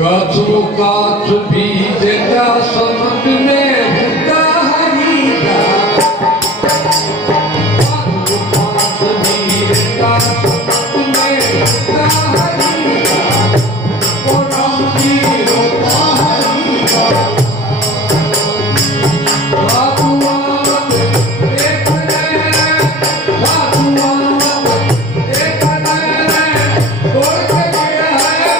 गाछों काछ भी जटा समझ में होता हरीगा गाछों काछ भी जटा समझ में होता हरीगा कोराम की होता हरीगा बाबुआत एक नैने बाबुआत एक नैने तोड़ के गया है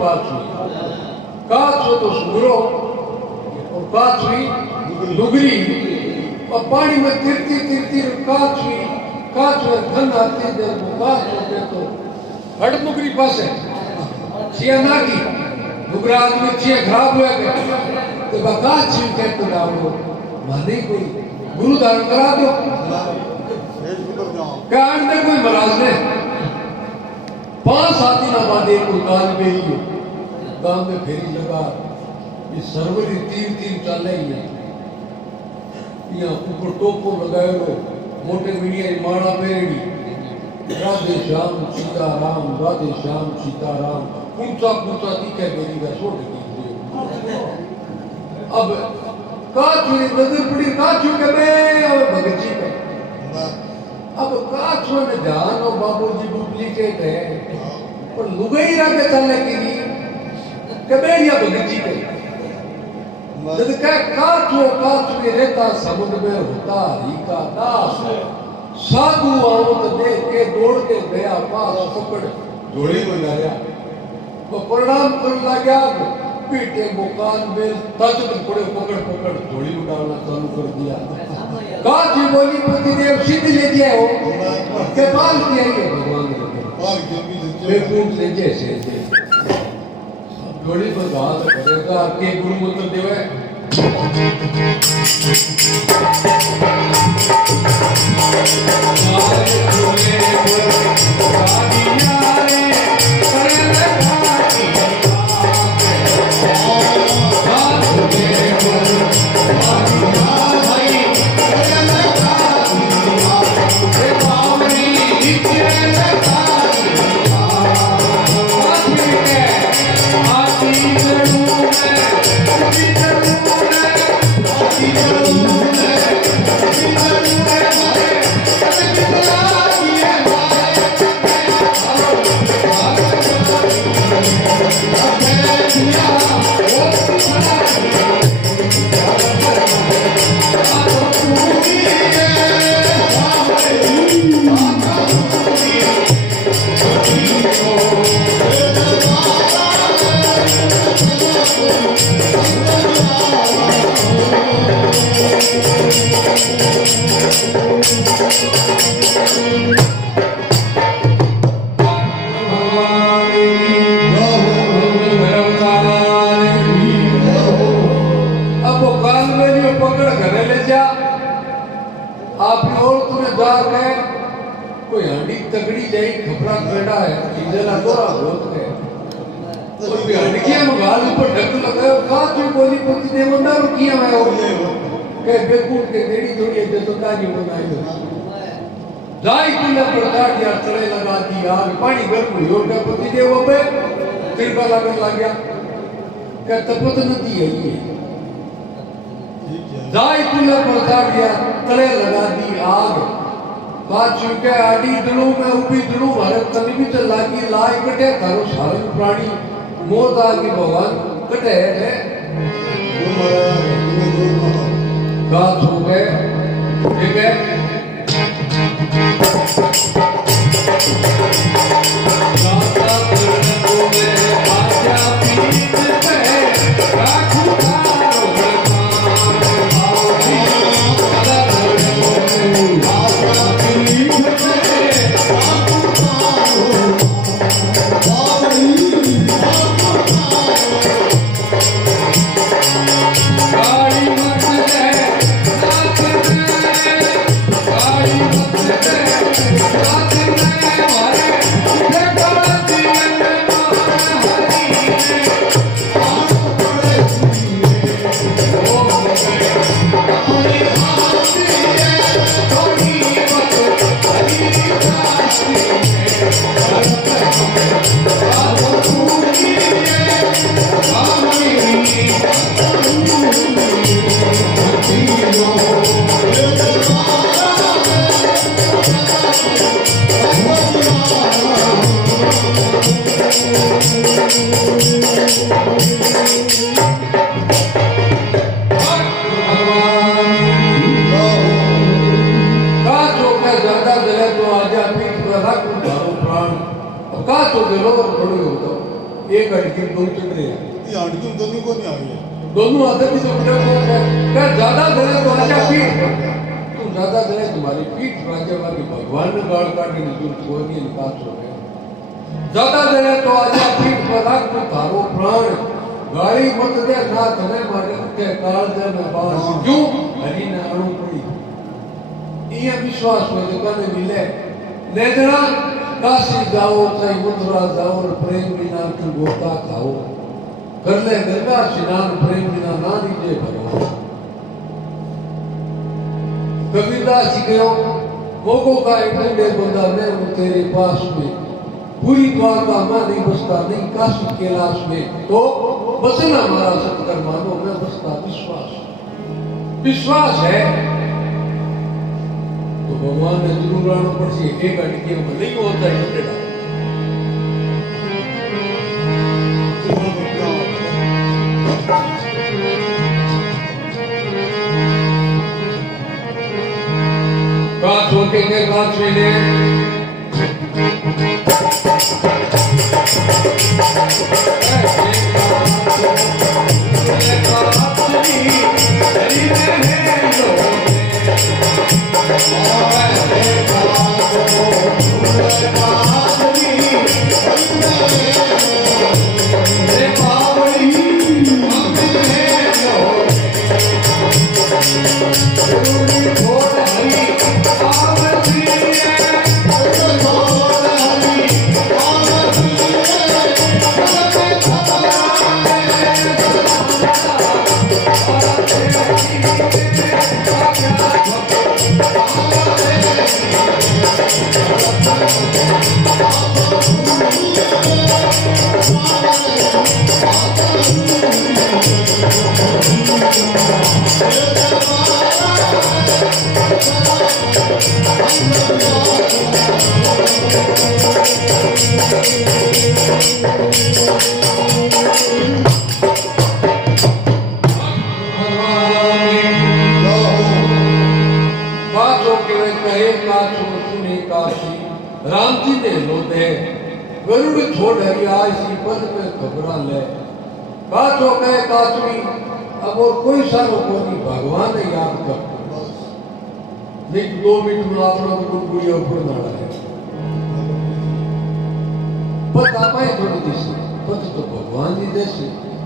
पास काछो तो सुगरो और काछवी लुगरी और पानी में तिरती तिरती काछवी काछवे धन आती जब काछो पे तो हट मुगरी पासे छिया नागी लुगरा आदमी छिया खराब हुआ गया तो काछवी के तो डालो माने कोई गुरु धारण करा दो क्या अंदर कोई महाराज ने 5 साथी ना बांधे कोई कान में ही गांव में फेरी लगा ये सरवरी तीर चल रही है यहाँ ऊपर टोपो लगाए लो मोटे मीडिया माड़ा पेड़ी राधे श्याम सीताराम राधे श्याम सीताराम पूछा दिखे मेरी का छोड़ दी अब काछू ने नजर पड़ी काछू के मैं और भगत जी पे अब काछू ने ध्यान और बाबूजी डुप्लीकेट है पर लुगाई रागे चलने के लिए कबेरिया भगत जी पे जब काछू में रहता समुद्र में होता हरि का दास साधु आवत देख के दौड़ के गया पास पकड़ झोली में लाया तो प्रणाम करने लगा पीटे मुकान में तज पड़े पकड़ झोली में डालना चालू कर दिया काछू बोली पतिदेव सिद्ध ले दिया हो के पाल किया ये भगवान ने पूछ ले जैसे जोड़ी पर बात करेगा के गुरु मंत्र देवे कोई हंडी तगड़ी जाई खपरा बेड़ा है इंजला तोरा बहुत है तो भी हंडिया में गाल ऊपर ढक लगायो का जो बोली पति ने मंदा किया है वो के बेकूफ के देड़ी थोड़ी इज्जत तो काजी बनाई दो जाई तुला पर काट यार चले लगा दी आग पानी गर्म हो गया पति देव पे तिरका लगन लग गया क्या तपत नदी है ये जाई तुला पर काट यार चले लगा दी आग बात चुके आड़ी दिनों में उभी दिनों भारत तन भी चल लागी लाई कटे थारो सारंग प्राणी मोत आगे भगवान कटे है बात हो गए ठीक है एक अड़की दो चढ़ रहे हैं ये अड़की दोनों को नहीं आ रही है दोनों आधे भी चढ़ रहे हैं क्या ज्यादा धरे तो आजा पीठ तुम ज्यादा धरे तुम्हारी पीठ राजा वाली भगवान ने गाड़ काटने की जरूरत को नहीं निकाल हो गया ज्यादा धरे तो आजा पीठ पर रख तो थारो प्राण गाड़ी मत दे ना धरे मारे के काल दे में बाण क्यों हरि ने अणु पड़ी ये विश्वास में जो कने मिले लेदरा काशी जाओ चाहे मथुरा जाओ और प्रेम बिना की गोता खाओ कर ले गंगा स्नान प्रेम बिना ना दीजिए भगवान कबीरदास जी कहो मोगो का एक बूढ़े बंदा मैं हूँ तेरे पास में पूरी द्वारका मैं नहीं बसता नहीं काशी कैलाश में तो बसना हमारा सत्कर मानो मैं बसता विश्वास है तो भगवान ने जरूर आना पड़े एक अटके में नहीं होता है बेटा कांच होके के कांच में ने राम जी ने लोटे गरुड़ छोड़ हरिया इसी पद में घबरा ले काच हो गए काचवी अब और कोई सारो को नहीं भगवान ने याद कर नहीं 2 मिनट में अपना तो गुड़ी ऊपर ना है पत आपाए थोड़ी दिशा पत तो भगवान जी देश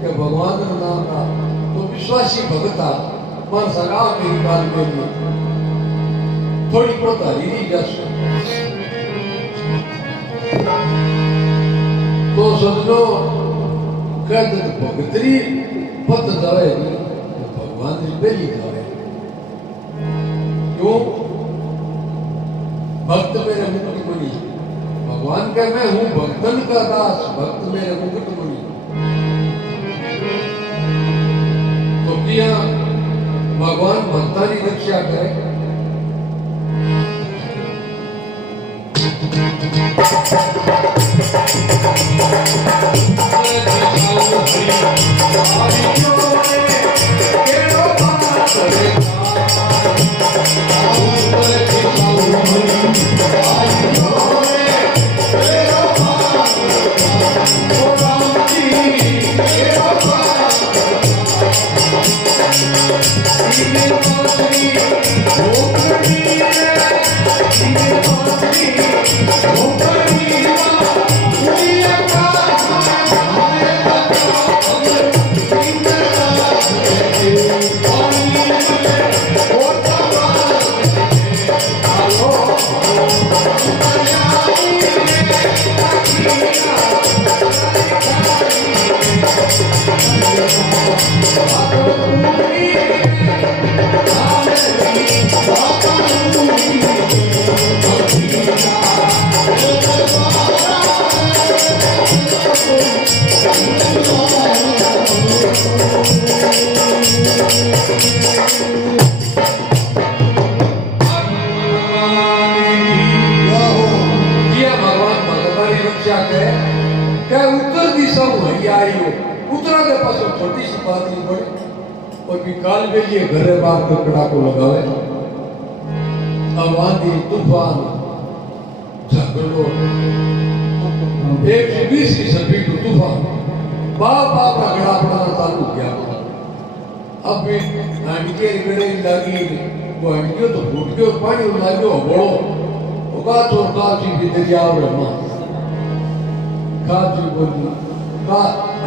के भगवान का नाम का तो विश्वासी भगता पर सगा मेरी बात में थोड़ी पतारी नहीं जस तो समझो कहते भगतरी पत दवे भगवान की बेली दवे भक्त मेरे मुकुट मणि। भगवान का मैं हूं भक्तन का दास, भक्त मेरे मुकुट मणि। तो किया भगवान भक्ता की रक्षा करे। उत्तर दिशा में आई हो उत्तरा के पास छोटी सी बात नहीं पड़े और काल में ये घरे बार कपड़ा को लगावे। अब आंधी तूफान झगड़ो 120 की सभी को तूफान बाप बाप रगड़ा पड़ना चालू किया। अब हंडके गड़े लगी वो हंडके तो फूट के और पानी लागो बड़ो होगा तो काची भी दरिया में मां काची बोली का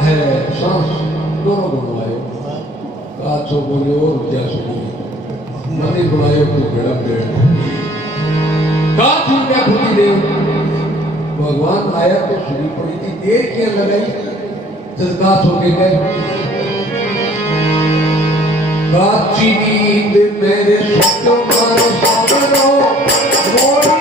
है सांस दोनों बुलाए काचो बोले और क्या बोली मनी बुलाए तो बड़ा पेड़ काची क्या भूली दे। भगवान आया तो सुनी पड़ी थी देर क्या लगाई जब काचो के गए काची नींद मेरे सत्यों मारो सामनो मोड़ी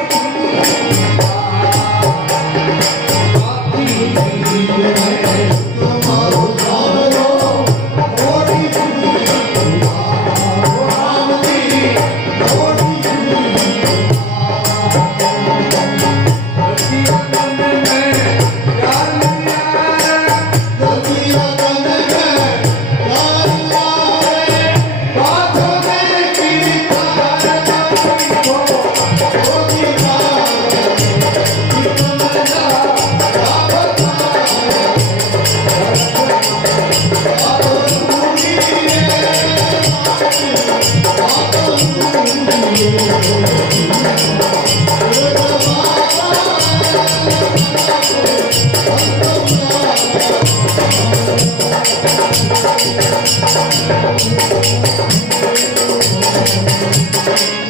Thank you.